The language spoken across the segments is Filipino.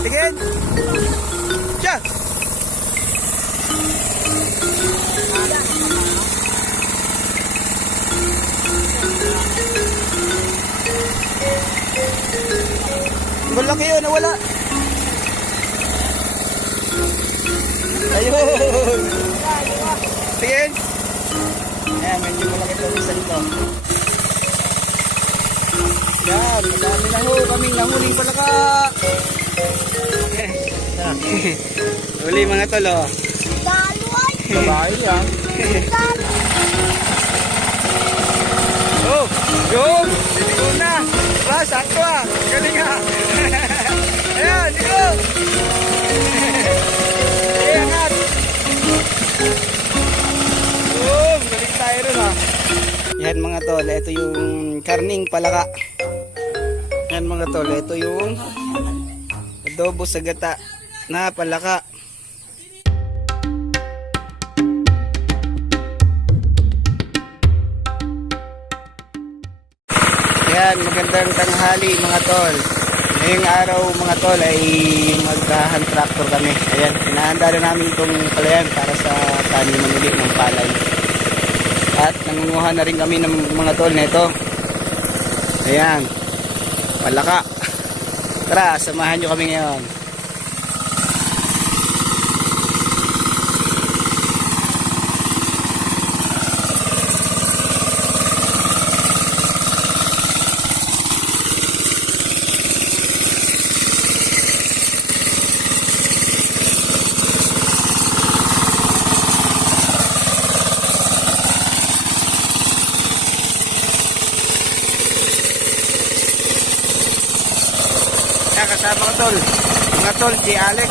Tingin. Siya. Malaki yun, nawala. Ayun. Tingin. Ayan, medyo malaki ito. Isa dito. Yan, madami na ho kaming nahuling palaka. Huli mga tol, oh. Babae yan. Oh, yun. Siligo na. Ah, sakto ah. Galing ah. Ayan, siligo. Ayan, oh, galing tayo rin ah. Yan mga tol, ito yung karning palaka. Yan mga tol, ito yung adobo sa gata na palaka. Yan, magandang tanghali mga tol. Ngayong araw mga tol ay mag-hand tractor kami. Ayan, hinahanda na namin itong palayan para sa taniman ulit ng palay. At nangunguha na rin kami ng mga tol nito. Ayan, palaka. Tara, samahan nyo kami ngayon. Kasama ko tol, mga tol, si Alex.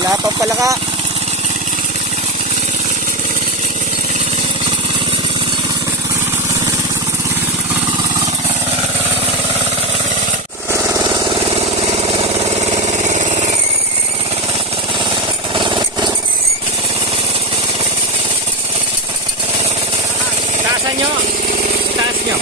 Wala pa palaka. Taasan nyo. Taas nyo.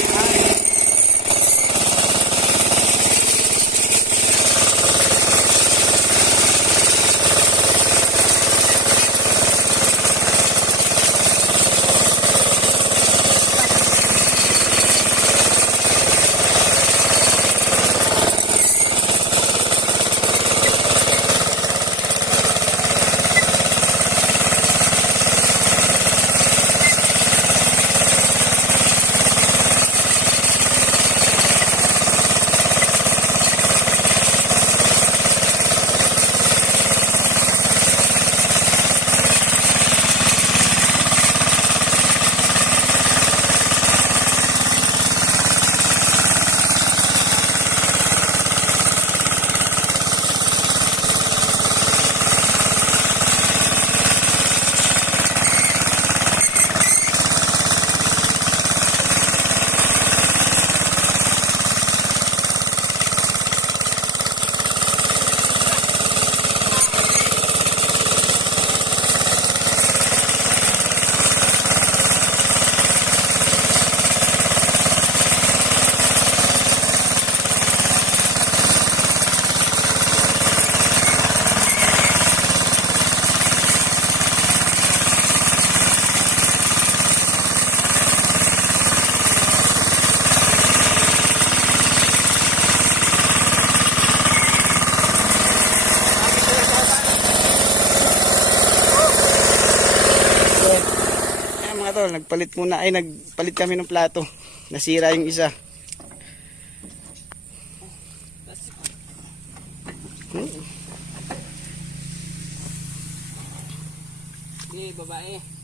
Tol, nagpalit muna ay nagpalit kami ng plato. Nasira yung isa. Di babae.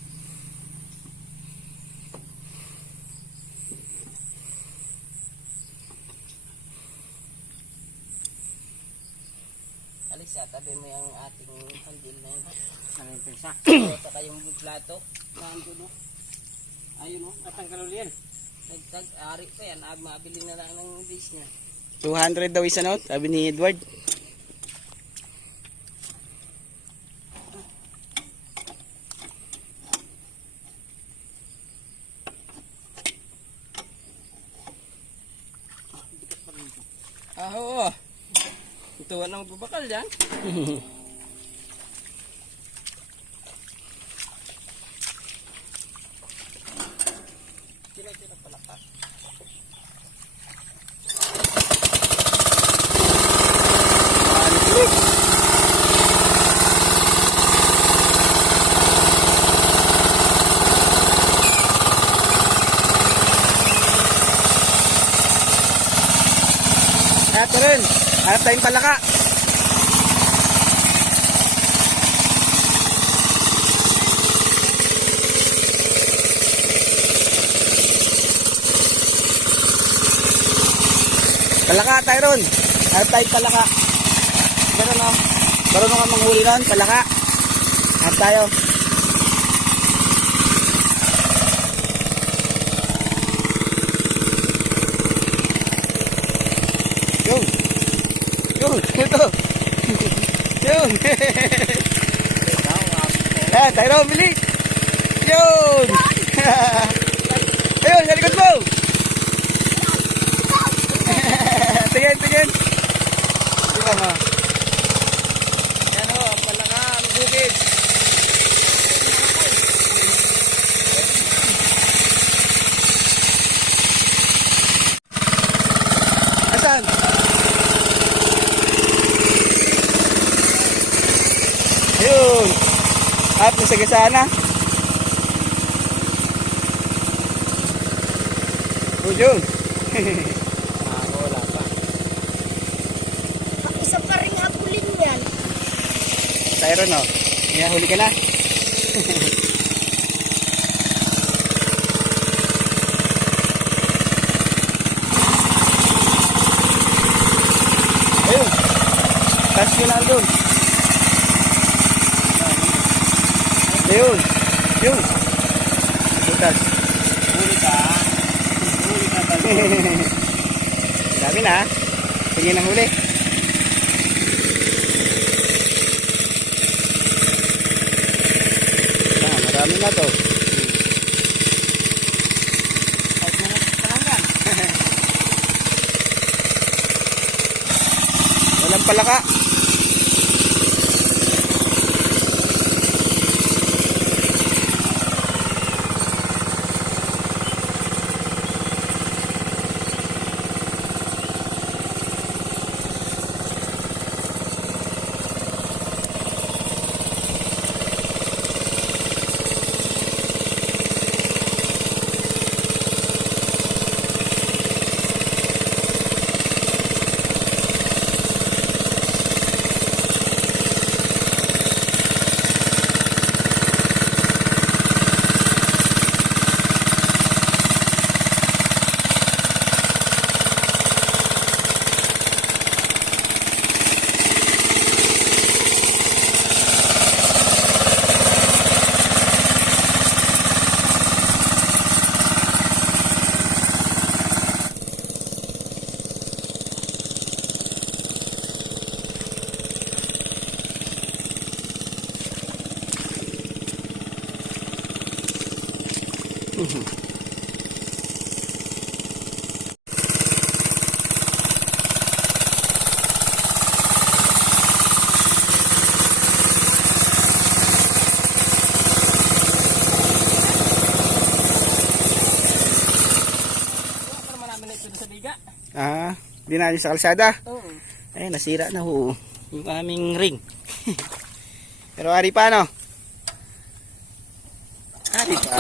Teresa, tabi mo yung ating handle na yun. Ano yung pensa? Saka yung plato. Nandun no. Ayun no. Natanggal ulit yan. Nagtag-ari pa yan. Mabili na lang ng dish niya. 200 daw isa note, sabi ni Edward. Oo. Ito na magbabakal yan. Sila pala ka. Ito rin, hanap tayong palaka. Palaka tayo ron. Hanap tayong palaka. Meron o. Marunong ka manghuli ron, palaka. Hanap tayo. Yun. Yun. Ito. Yun. Yan, tayo ron, bili. Yun. Ayun, sa likod mo. Tingin, tingin. Tingin mo. Yan o, ang palaka, ang bukid. Asan? Ayun. At nasagasana. Oh, yun. Wala pa. Isa pa rin habulin yan. Tyron, no? Kaya huli ka na. Ayun. Taas nyo lang doon. Ayun. Yun. Butas. Huli ka. Huli ka ba? Sabi na. Tingin ang huli. Marami na to. Kahit mga palanggan. Walang palaka. Di na sa kalsada. Oo. Ay, nasira na ho yung aming ring. Pero ari pa, no? Ari pa.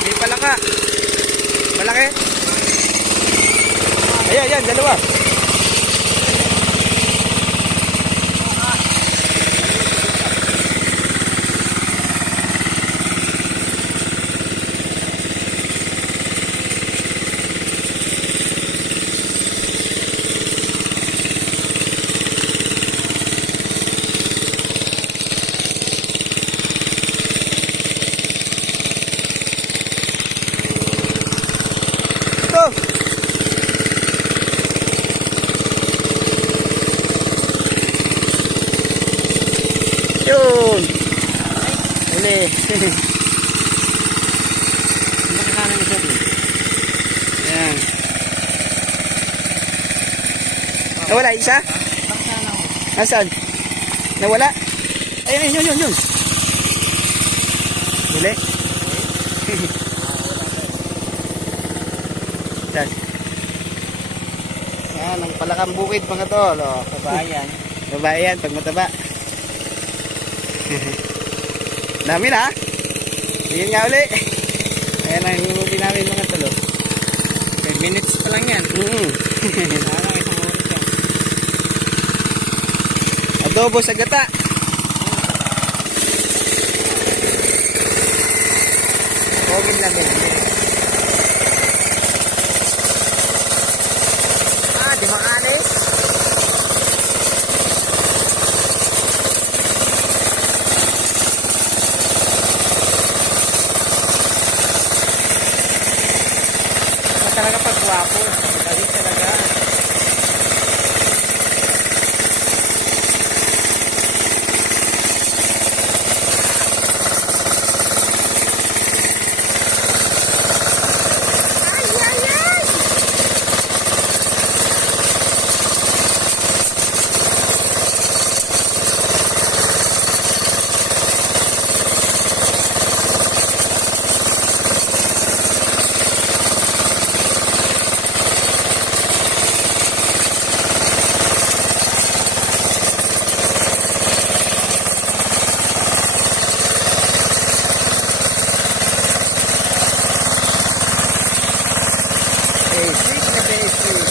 May palaka. Malaki. Ayan, ayan, dalawa. Uli. Hindi ka sana isa din. Ayan. Nawala isa? Bakit sana ako? Nasaan? Nawala? Ayun, yun. Uli. Yan. Yan, ang palakang bukid mga tol. Oh. Kabayan. Babae yan, pag mataba. Dami na. Tingin nga uli. Ayan ang huli namin mga tol. 10 minutes pa lang yan. Sana isang oras yan. Adobo sa gata. Pogin lang yun. Di makalis. Talaga pagwapo. Magaling talaga. Basic na basic.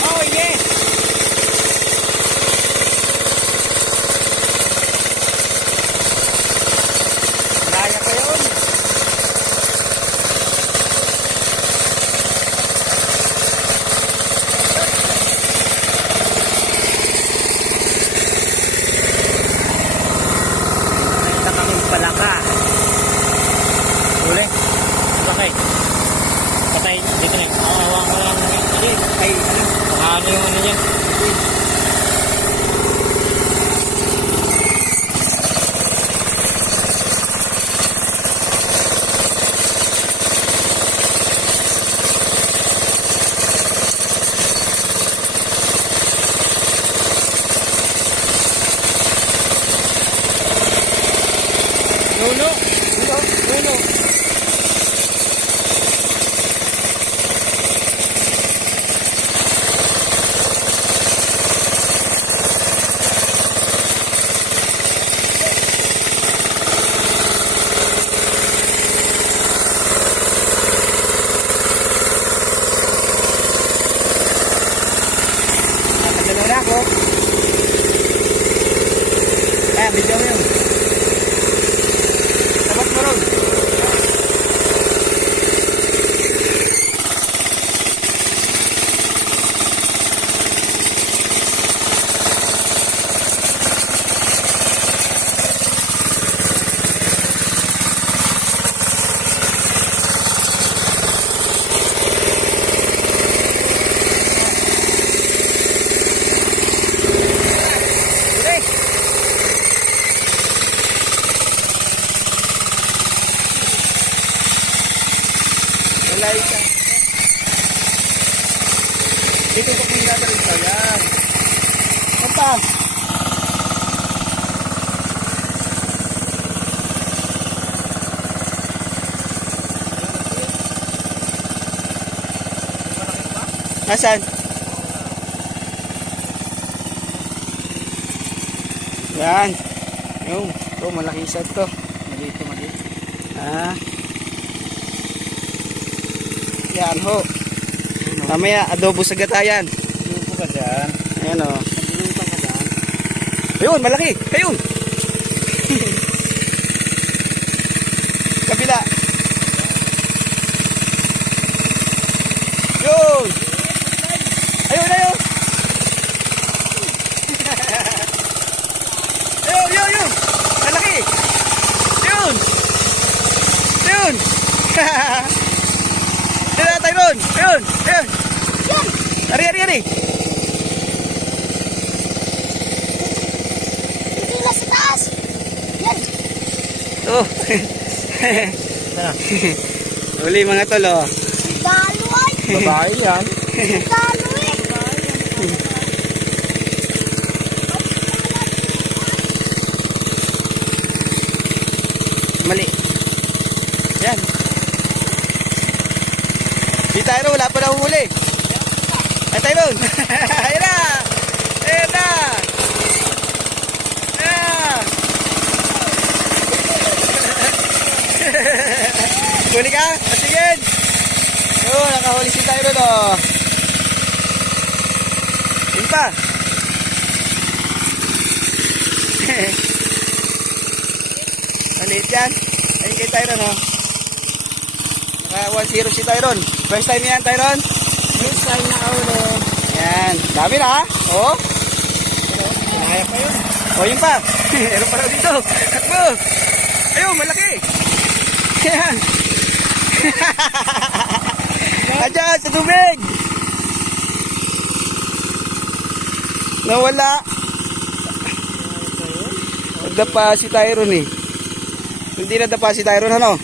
Oh yes! Kaya ko yun. Nakita kaming palaka. Uli. Okay. Patay. Dito na. Awang ko lang. Ay, Ano yung ano niya? nuno. Nuno. Nakadalaw na ako. Video mo yun. Sabot mo ron. Wala isa. Dito ko kung dadalhin pa yan. Papa. Nasaan? Yan. Yung. Ito, malaki isa ito. Malito. Ah. Yan ho. Mamaya, adobo sa gata yan. Lupo ka dyan. Ayan o. Lupo ka dyan. Ayun, malaki. Ayun. Kabila. Yun. Ayun, ayun. Ayun. Malaki. Yan na, Tyron. Ayun. Ayun. Yan. Ari, ari, ari. Hindi na sa taas. Yan. Oh. Uli mga tol, oh. Dalo ay. Babae yan. Dalo eh. Mali. Yan. Si Tyron, wala pa na huli. Ay, Tyron. Ayan na. Ayan na. Ayan. Huli ka? Pasigin. Oo, nakahuli si Tyron, oh. Yun pa. Maliit yan. Ayun kay Tyron, oh. Naka 1-0 si Tyron. First time yan, Tyron. Next time na ulo. Yan. Dami na, ha? Oo. Kaya pa yun. O, yun pa. Meron pa raw dito. Takbo. Ayun, malaki. Yan. Adyan, sa tubig. Nawala. Nagdapa si Tyron, eh. Hindi nadapa si Tyron, ano?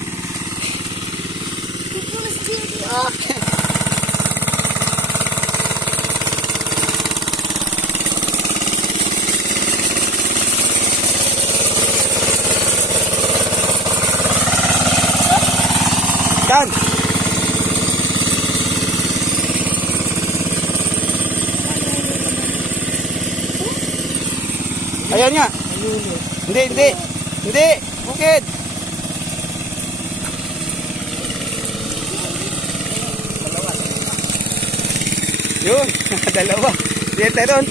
Pupulis video. Dan. Ayan nga. Hindi, hindi. Hindi. Bukid. Yun. Dalawa. Diyan tayo doon.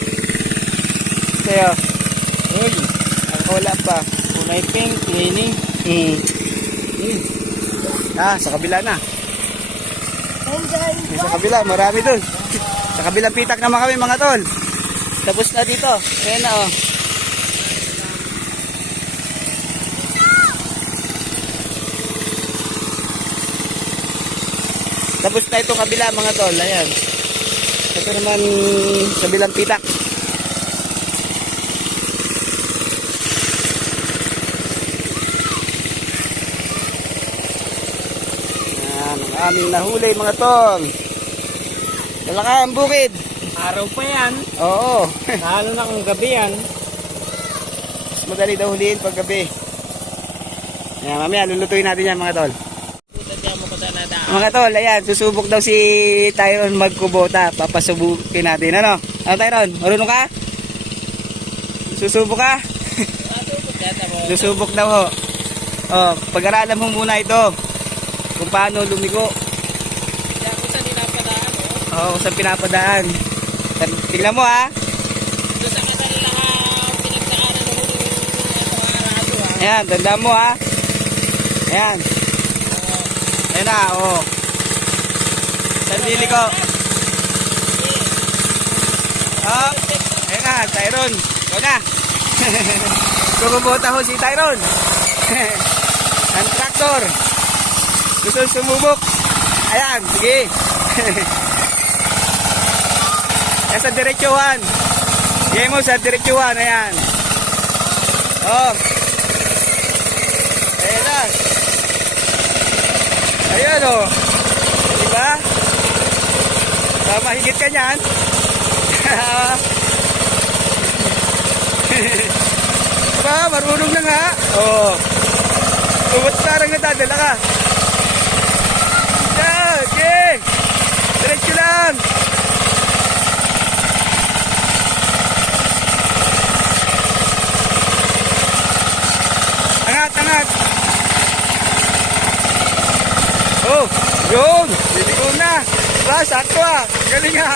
Kaya. Uy. Wala pa. Kulay pink. Cleaning. Sa kabila na. Enjoy. Sa kabila, marami dun. Sa kabilang pitak naman kami mga tol. Tapos na dito. Ayan na, oh. Tapos na ito kabila mga tol. Ayan. Ito naman sa bilang pitak. Ayan, ang aming nahuli mga tol. Dala ang bukid. Araw pa yan. Oo. Lalo na kung gabi yan. Mas madali daw huliin pag gabi. Ayan, mamaya lulutuin natin yan mga tol. Tutadya mo ko sa nada. Mga tol, ayan, susubok daw si Tyron magkubota. Papasubukin natin. Ano? Ano Tyron? Marunong ka? Susubok ka? Susubok daw ho. Oh, pag-aralan mo muna ito. Kung paano lumigo. Kaya kung saan pinapadaan. Oo, kung saan pinapadaan. Tingnan mo ha. Doon sa kanila pinagdaanan ng mga arado ha. Ayan, tandaan mo ha. Ayan. Ayan na, oo. Sandili ko. Oh, ayan na, Tyron. Ikaw na. Kumubota ho si Tyron. Ang traktor. Gusto sumubok. Ayan, sige. Ayan sa diretsuhan. Sige mo sa diretsuhan, ayan. Oh. Ayan na. Ayan o. Oh. Diba? Mahigit ka niyan. Diba? Marunong na nga. Oo. Tubot sarang natadala ka. Yan. Okay. Diretso lang. Angat, angat. Oh, yun. Liliko na. Ba, sakto ah. Galing ah.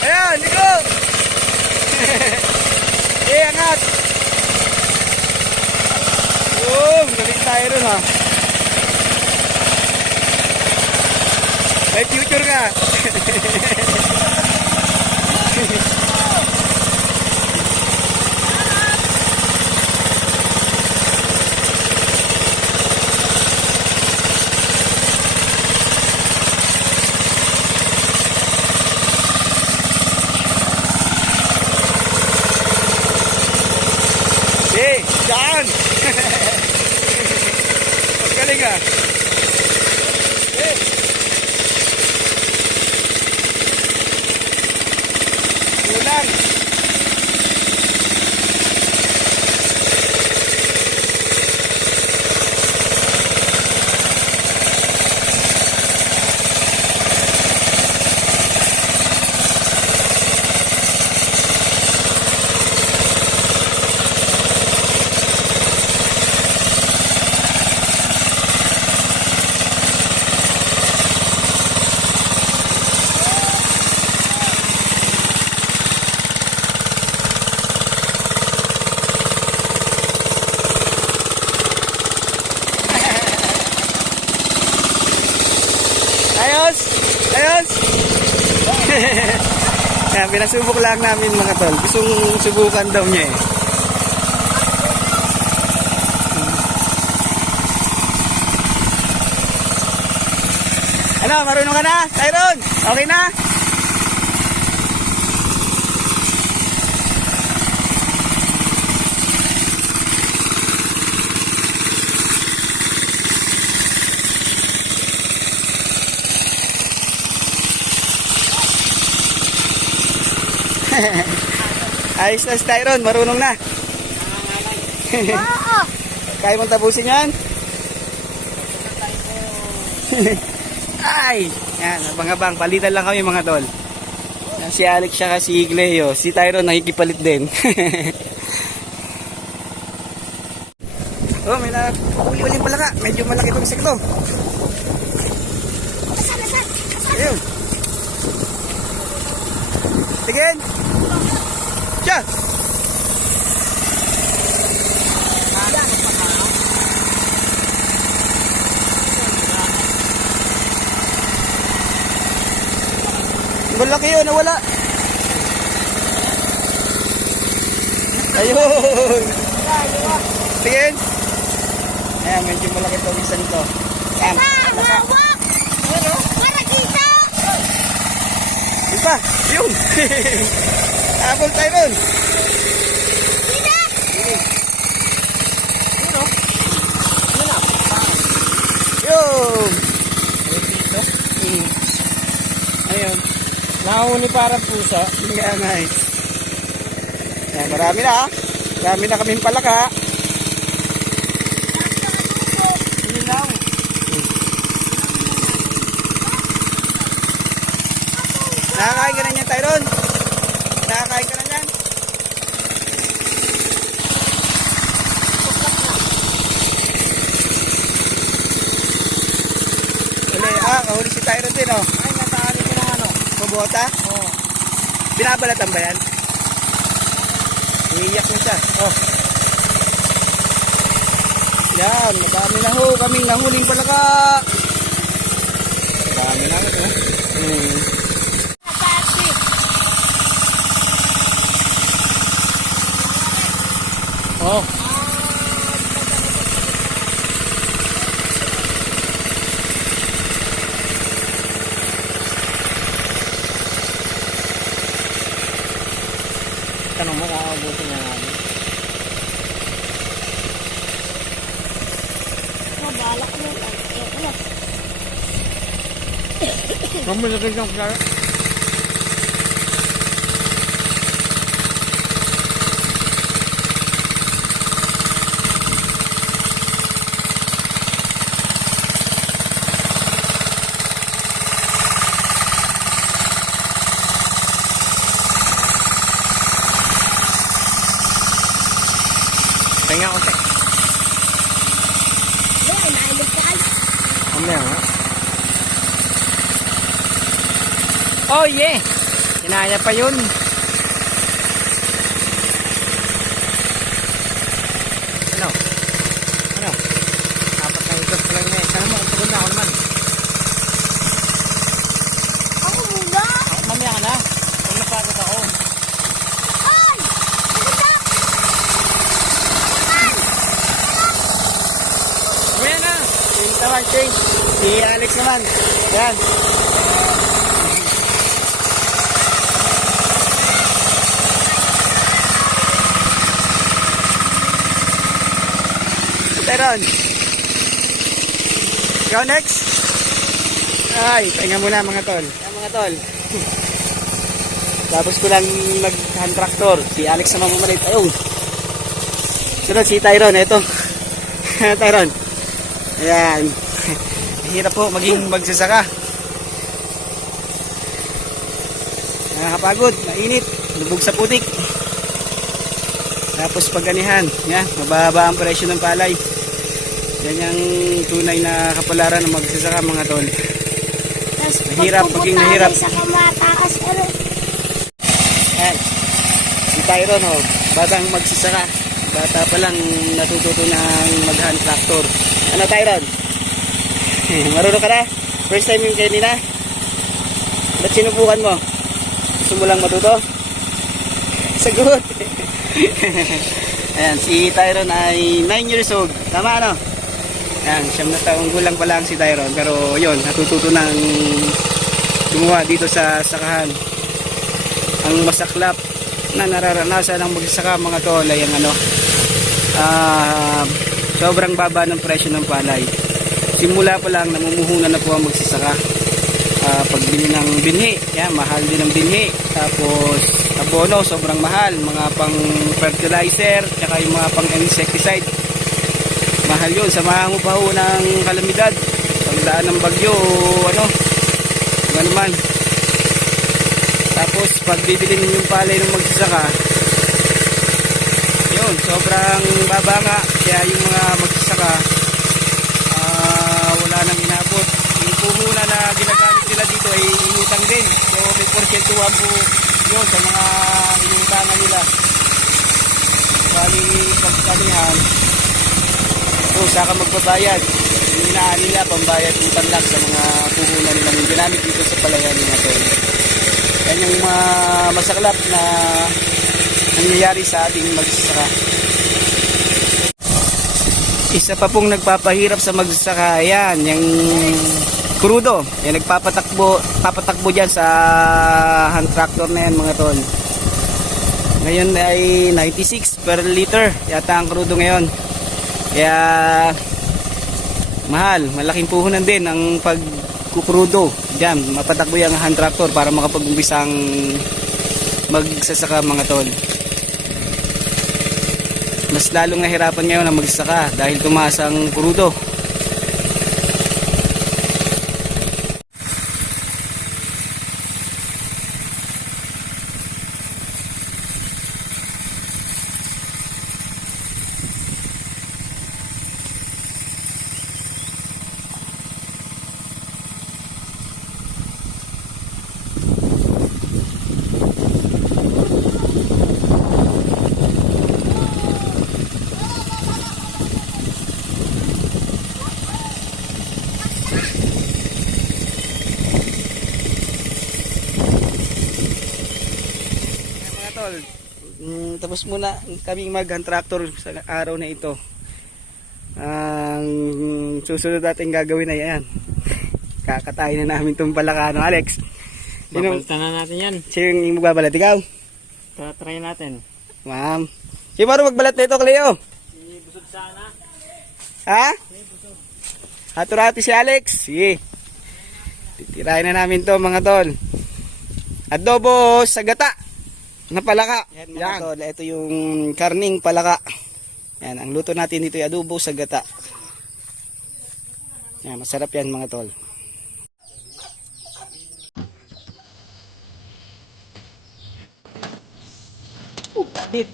Ayan, liko. Angat. Oh, galing tayo rin ah. May future ka. Yan! Magaling ah. Eh. Ulang. Ayos! Ayos! Yan, pinasubok lang namin mga tol. Gustong subukan daw niya eh. Ano, marunong ka na? Tyron, okay na? Ayos na si Tyron, marunong na. Oo. Kaya mong tapusin yan? Ay! Yan, abang-abang. Palitan lang kami mga tol. Yan, si Alex siya si Gleo. Si Tyron nakikipalit din. Oh, may nakuli-uling pala ka. Medyo malaki itong insekto. Ayun. Tigin! Siya! Malaki yun, nawala. Ayun. Tingin. Ayan, medyo malaki ito. Isang ito. Ayan. Hawak! Para kita! Iba, yun. Apple tayo nun. Yun. Ayun. Nahuli para puso. Nga nice. Ayan, marami na. Marami na kaming palaka. Yun lang. Nakakain ka na niyan, Tyron? Nakakain ka na niyan? Kahuli si Tyron din, oh. Ay, natali ko ng ano. Kubota? Oo. Binabalatan ba yan? Iiyak na siya. Oh. Yan, madami na ho. Kaming nahuling palaka. Madami na ho. Oh. Tanong mo kung abutin na namin. Mabala ko lang. Mamalagay ng kaya. Tingnan ko te. Yan, nailig ka. Mamaya nga. Oh yeah! Kinaya pa yun. Ano? Ano? Dapat na ikot ko lang niya. Sana mo kung pagod na ako naman. Ako muna. Mamaya ka na. Kung napagod ako. Ay! Maganda! Mamaya na! Change naman, change. Si Alex naman. Yan. Tyron. Ikaw next. Ay, pahinga muna mga tol. Ayan mga tol. Tapos ko lang nag-hand tractor. Si Alex naman pumalit. Ayun. Sunod si Tyron. Ito. Tyron. Ayan. Hirap po maging magsasaka. Nakakapagod. Mainit. Lubog sa putik. Tapos pagganihan. Yan. Mababa ang presyo ng palay. Yan yung tunay na kapalaran ng magsasaka mga tol. Tapos Mahirap, maging mahirap. sa kamataas. Ano? Ayan. Si Tyron, oh, batang magsasaka. Bata pa lang natututo ng mag-hand tractor. Ano Tyron? Marunong ka na? First time yung kayo nila? Ba't sinubukan mo? Gusto mo lang matuto? Sagot! Ayan, si Tyron ay 9 years old. Tama ano? Ayan, 9 na taong gulang pa lang si Tyron. Pero yun, natututo ng gumawa dito sa sakahan. Ang masaklap na nararanasan ng magsasaka mga tol ay ang ano, sobrang baba ng presyo ng palay. Simula pa lang namumuhunan na po ang magsasaka. Pagbili ng binhi, yan, mahal din ang binhi. Tapos abono, sobrang mahal. Mga pang fertilizer, tsaka yung mga pang insecticide. Mahal yun. Samahan mo pa ho ng kalamidad. Pagdaan ng bagyo, ano, ano man. Tapos pag bibili ninyong palay ng magsasaka, yun, sobrang baba nga. Kaya yung mga magsasaka, wala nang inabot. Yung puhunan na ginagamit nila dito ay inutang din. So may porsyentuhan po yun sa mga inutangan nila. Bali pagkalihan, so saka magbabayad. Yung inaan nila pambayad utang lang sa mga puhunan nilang ginamit dito sa palayan nila. Yan yung mga masaklap na nangyayari sa ating magsasaka. Isa pa pong nagpapahirap sa magsasaka, yan, yung krudo. Yan, papatakbo dyan sa hand tractor na yan mga tol. Ngayon ay 96 per liter yata ang krudo ngayon. Kaya mahal, malaking puhunan din ang pagkukrudo. Diyan, mapatakbo yung hand tractor para makapag-umpisang magsasaka mga tol. Mas lalong nahirapan ngayon ang magsasaka dahil tumaas ang krudo. Tapos muna kaming mag-hand tractor sa araw na ito. Ang susunod natin gagawin ay yan. Kakatayin na namin itong palakano. Alex, Babaltan na natin yan. sino yung magbabalat? Ikaw? Try natin. Ma'am. Sino marunong magbalat na ito, Cleo? Busog sana. Ha? Haturati si Alex. Sige. Titirahin na namin to mga tol. Adobo sa gata na palaka. Yan mga tol, ito yung karning palaka. Yan, ang luto natin dito ay adobo sa gata. Yan, masarap yan mga tol. Dit.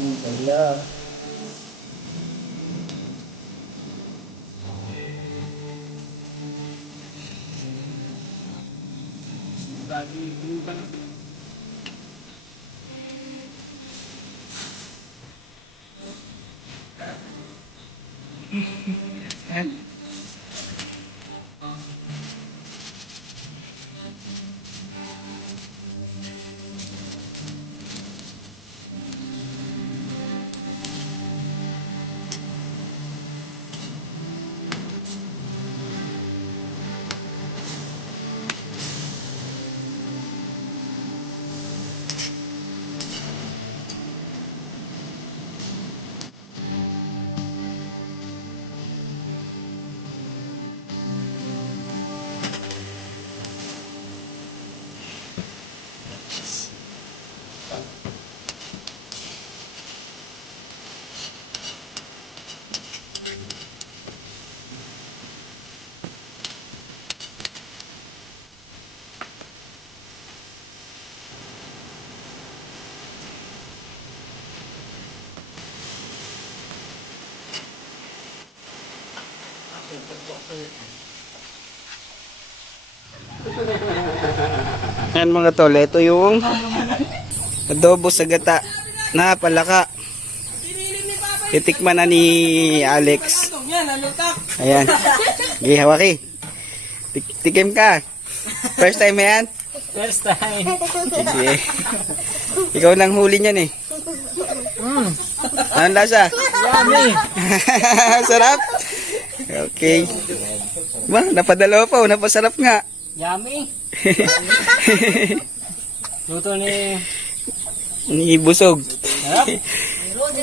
Wala. Yan mga tol, ito yung adobo sa gata na palaka. Titikman na ni Alex. Ayan. Sige, hawaki. Tikim ka. First time mo yan? First time. Sige. Ikaw nang huli niyan eh. Anong lasa? Yummy. Sarap? Okay. Ba, napadalaw pa. Napasarap nga. Yummy. Luto ni... Ni Busog. Sarap.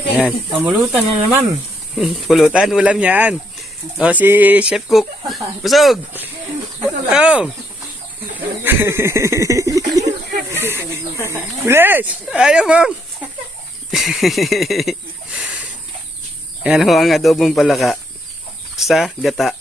Ayan. Pamulutan na naman. Pulutan, ulam yan. O, si Chef Cook. Busog! Oh! Bilis! Ayaw mo! Yan ho ang adobong palaka sa gata.